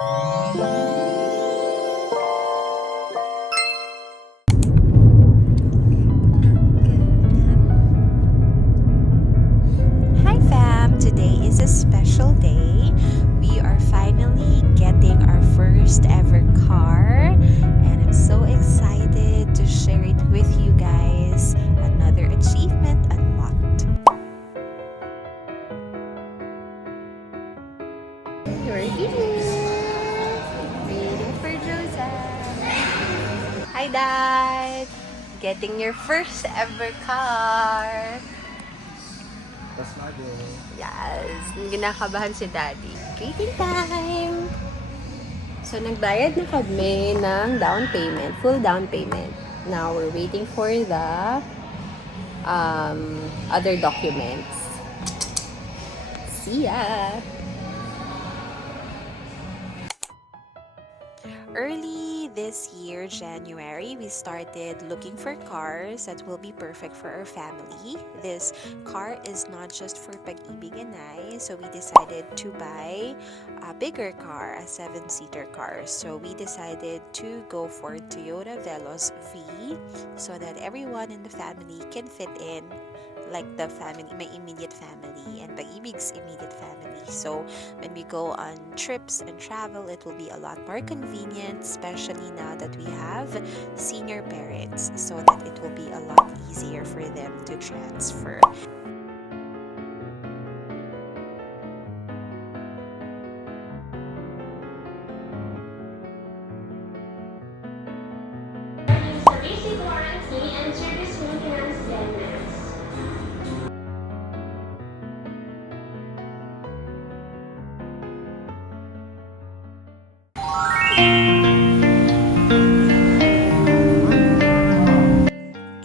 Hi fam! Today is a special day. We are finally getting our first ever car and I'm so excited to share it with you guys. Another achievement unlocked. We're here! Waiting for Joseph. Hi Dad! Getting your first ever car! Tas na din. Yes, ginakabahan si Daddy. Greeting time! So, nagbayad na kami ng down payment, full down payment. Now, we're waiting for the other documents. See ya! Early this year, January, we started looking for cars that will be perfect for our family. This car is not just for Pag-ibig and I, so we decided to buy a bigger car, a 7-seater car. So we decided to go for Toyota Veloz V so that everyone in the family can fit in, like the family, my immediate family and Pag-ibig's immediate family. So when we go on trips and travel, it will be a lot more convenient, especially now that we have senior parents, so that it will be a lot easier for them to transfer. Sa basic warranty and service maintenance guidelines.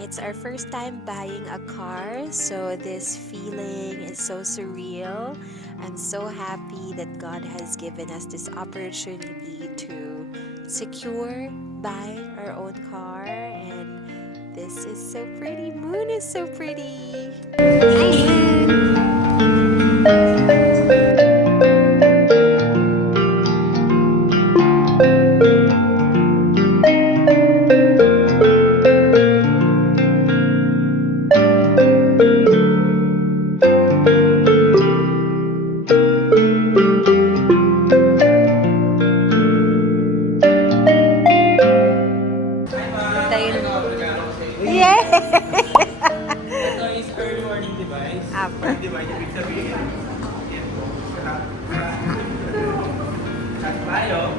It's our first time buying a car, so this feeling is so surreal. I'm so happy that God has given us this opportunity to secure, buy our own car, and this is so pretty. Moon is so pretty. Yeah! Ito is early warning device. Apo. Early device, ibig sabihin. Yan po. Cut tayo.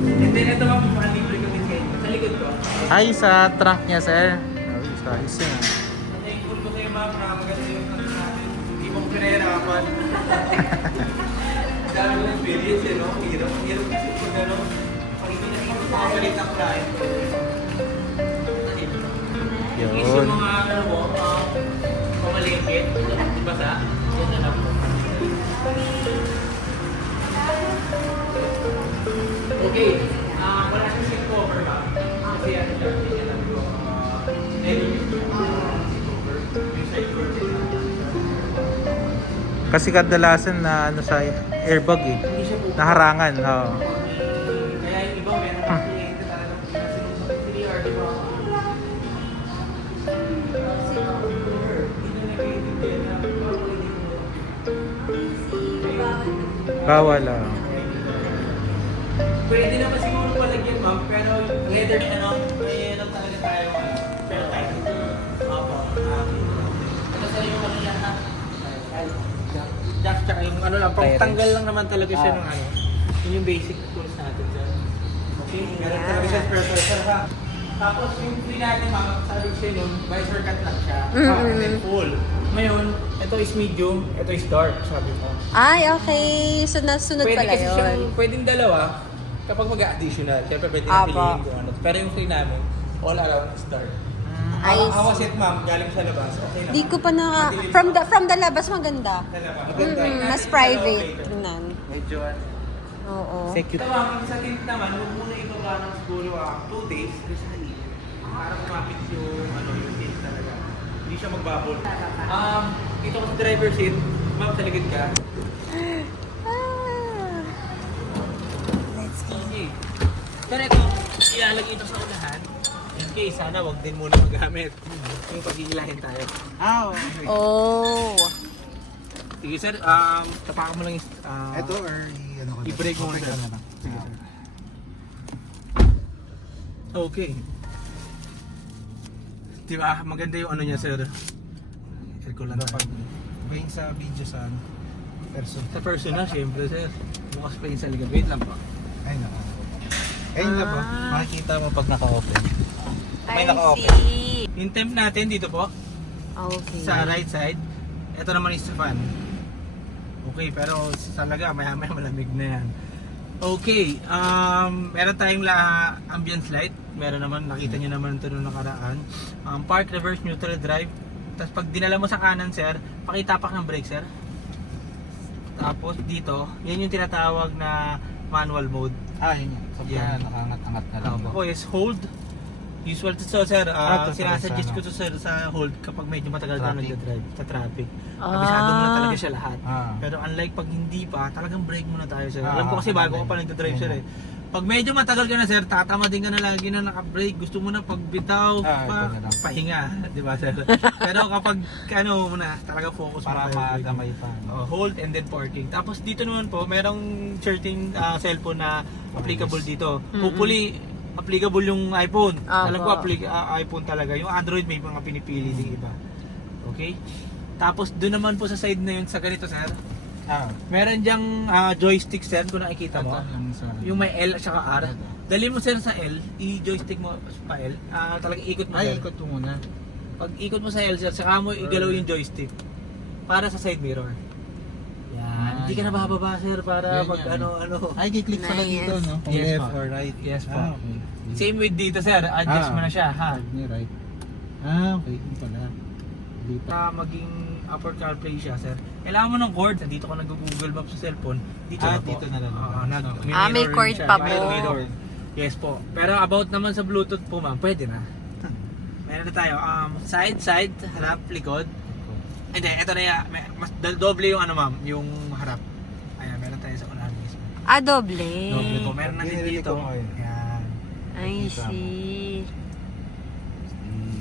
And then ito mapapalibre kami sa inyo. Sa likod ko. Ay, sa truck niya, sir. Ay, sa isa. Thankful ko sa'yo ma'am na maganda yung ano natin. Hindi mong pinahirapan. Dami ko ng experience eh, no? Hirap kasi kung ano. Pag hindi na makapalit ang client ko. Yung is yung mga ano mo, pamalingkit, di ba sa? Yan na lang. Okay, wala siyang seat cover ba? Kasi ano siya, hindi lang yung seat cover, yung side door din. Kasi kadalasan na ano sa airbag eh. Hindi siya bukas. Naharangan. Oo. Kaya yung iba meron ng kliyente talagang sinusok si RD mo. Bawal ah. Pwede naman siguro palagyan ma'am, pero leather ano, may ano talaga tayo pero tayo. Opo. Ano sa yung ano yan ha? Jack tsaka yung ano lang, pang tanggal lang naman talaga siya ng ano. Yun yung basic tools natin dyan. Okay, meron talaga siya spare pressure ha. Tapos yung free natin ma'am, sabi ko siya nun, visor cut lang siya. And then full. Ngayon, ito is medium, ito is dark, sabi ko. Ay, okay. So, nasunod Pwede pala kasi yun. siyang, pwedeng dalawa, kapag mag-additional. Siyempre pwede na Apo. piliin kung ano. Pero yung free namin, all around is dark. I Ako see. set ma'am, galing sa labas. Okay naman. Di ko pa na... From the labas, maganda. Maganda. Mas private. Tingnan. Medyo Oo. Ito ma'am, sa tint naman, huwag muna ibaba ng siguro 2 days kasi sa init. Para kumapit yung, ano, yung tint talaga. Hindi siya magbabol. Ito ko sa driver seat, ma'am sa likod ka. Ah. Pero ito, ilalagay ito sa unahan. In case, sana wag din muna magamit. Yung pag-iilahin tayo. Okay. Oh. Sige sir, tapakan mo lang yung... Ito or ano ko? I-break mo Okay sir. ka na lang. Sige, sir. Okay. Diba, maganda yung ano niya sir. Share ko lang Dapat tayo. ba yung sa video sa ano? Person. Sa personal, syempre sir. Bukas pa yung sa likod. Wait lang po. Ay naka. Ayun na ba? Makikita mo pag naka-open. May I naka-open. see. Yung temp natin dito po, Okay. sa right side. Ito naman is fan. Okay, pero talaga maya maya malamig na yan. Okay, meron tayong ambience light. Meron naman, nakita nyo naman ito nung nakaraan. Park, reverse, neutral, drive. Tapos pag dinala mo sa kanan sir, pakitapak ng brake sir. Tapos dito, yan yung tinatawag na manual mode. Yun yan. Sa Yan. nakangat-angat na lang. Ako is hold. Usual to so, sir, Ito, sinasuggest sa ko to sir sa hold kapag medyo matagal ka Traffic. nagda-drive sa traffic. Kabisado mo na talaga siya lahat. Ah. Pero unlike pag hindi pa, talagang brake muna tayo sir. Ah, Alam ko kasi bago ka pa nagda-drive sir eh. Pag medyo matagal ka na sir, tatamadin ka na lagi na naka-brake. Gusto mo na pag bitaw Ah, pa, ito na lang. pahinga, di ba sir? Pero kapag ano muna, talaga focus Para mo tayo. madamay pa. Hold and then parking. Tapos dito naman po, merong certain cellphone na applicable dito. Hopefully, applicable yung iPhone. Aba. Alam ko iPhone talaga. Yung Android may mga pinipili din iba. Okay? Tapos doon naman po sa side na yun, sa ganito sir, meron diyang joystick sir kung nakikita mo. Yung may L at saka R. Dali mo sir sa L, i-joystick mo pa L. Talagang ikot mo Ay, sir. ikot mo muna. Pag ikot mo sa L sir, saka mo igalaw yung joystick para sa side mirror. Yan. Hindi ka na bababa sir para Yan, mag yan. ano. Ay, kiklik pala Nice. dito, no? Kung Yes, left po. or right. Yes, po. Okay. Same with dito sir, adjust Ah. mo na siya ha. Ni right. Okay. Yun pala. Dito. Para maging upper CarPlay siya sir. Kailangan mo ng cord, dito ka nag-Google Maps sa cellphone. Dito na po. Dito na lang. May mirror cord siya. pa May po. mirror. Yes po. Pero about naman sa Bluetooth po ma'am, pwede na. Meron na tayo, side, harap, likod. Hindi, ito na yan. Mas doble yung ano ma'am, yung harap. Ayan, meron tayo sa unahan mismo. Doble. Doble po. Meron na din Pinili dito. ko ngayon. Ayan. I see.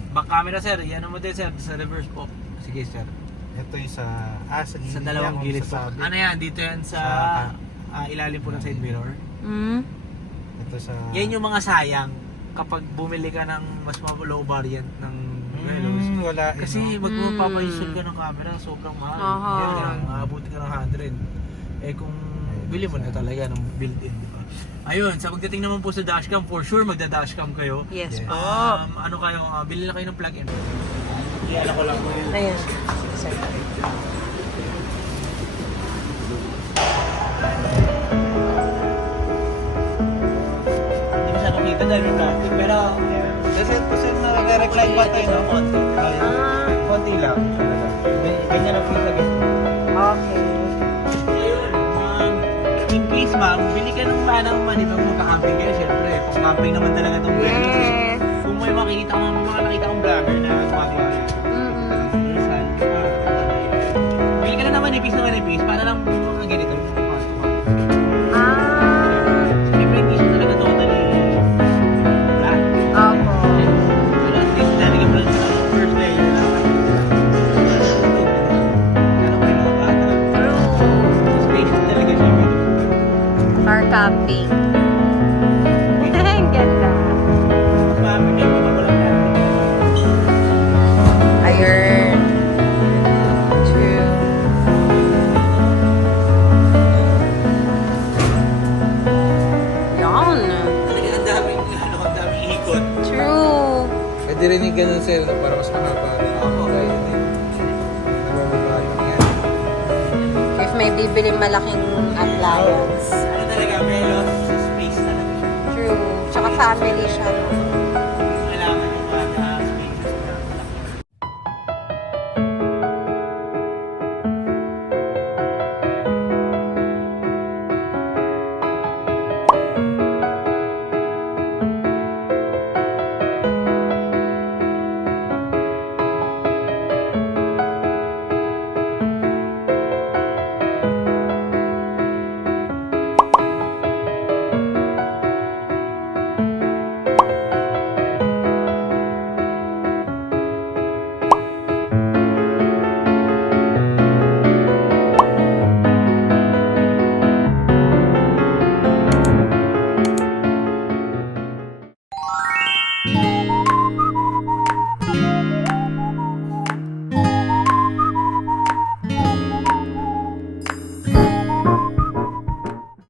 Back camera sir, yan mo din sir, sa reverse po. Sige sir. Ito yung sa... sa gilid. Sa dalawang yan, gilid kung po. sasabi. Ano yan, dito yan sa ilalim po ng side mirror. Hmm? Ito sa... Yan yung mga sayang kapag bumili ka ng mas low variant ng Veloz. Wala. Kasi magpapainstall ka ng camera, sobrang mahal. Aha. Yan, maabuti ka ng 100. Eh kung bili mo na talaga ng built-in, di ba? Ayun, sa pagdating naman po sa dashcam, for sure magda-dashcam kayo. Yes Yes. po. Ano kayo, bili na kayo ng plug-in. Iyan ko lang po yun. Ayan. Hindi masyadong kita dahil yung traffic, pero Kasi na nag-recline ba tayo, no? konti. Konti lang. Ganyan ang kita guys. Okay. Ayun, in case ma'am, bili ka ng parang manibang magka-camping kayo, syempre. Kung camping naman talaga itong Veloz. Yes. Kung may makikita ko mga nakita kong vlogger na gumagawa yan. Minsan, bili ka na naman manipis para lang yung mga ganito. Yung mga pasok. Syempre, hindi siya talaga totally flat. Opo. Pero at least lalagyan mo lang sa first layer na pero may mga bata. Spacious talaga siya. Car camping. Ang ganda. Mami, may mga walang natin. Ayun. True. Yan. Talaga ang daming ikot. True. Pwede rin yung ganun sir, no? Para mas mahaba rin. Okay. Nabababa lang yan. If may bibili malaking appliance. Ano talaga, Veloz sa space talaga siya. True. Tsaka family siya, no?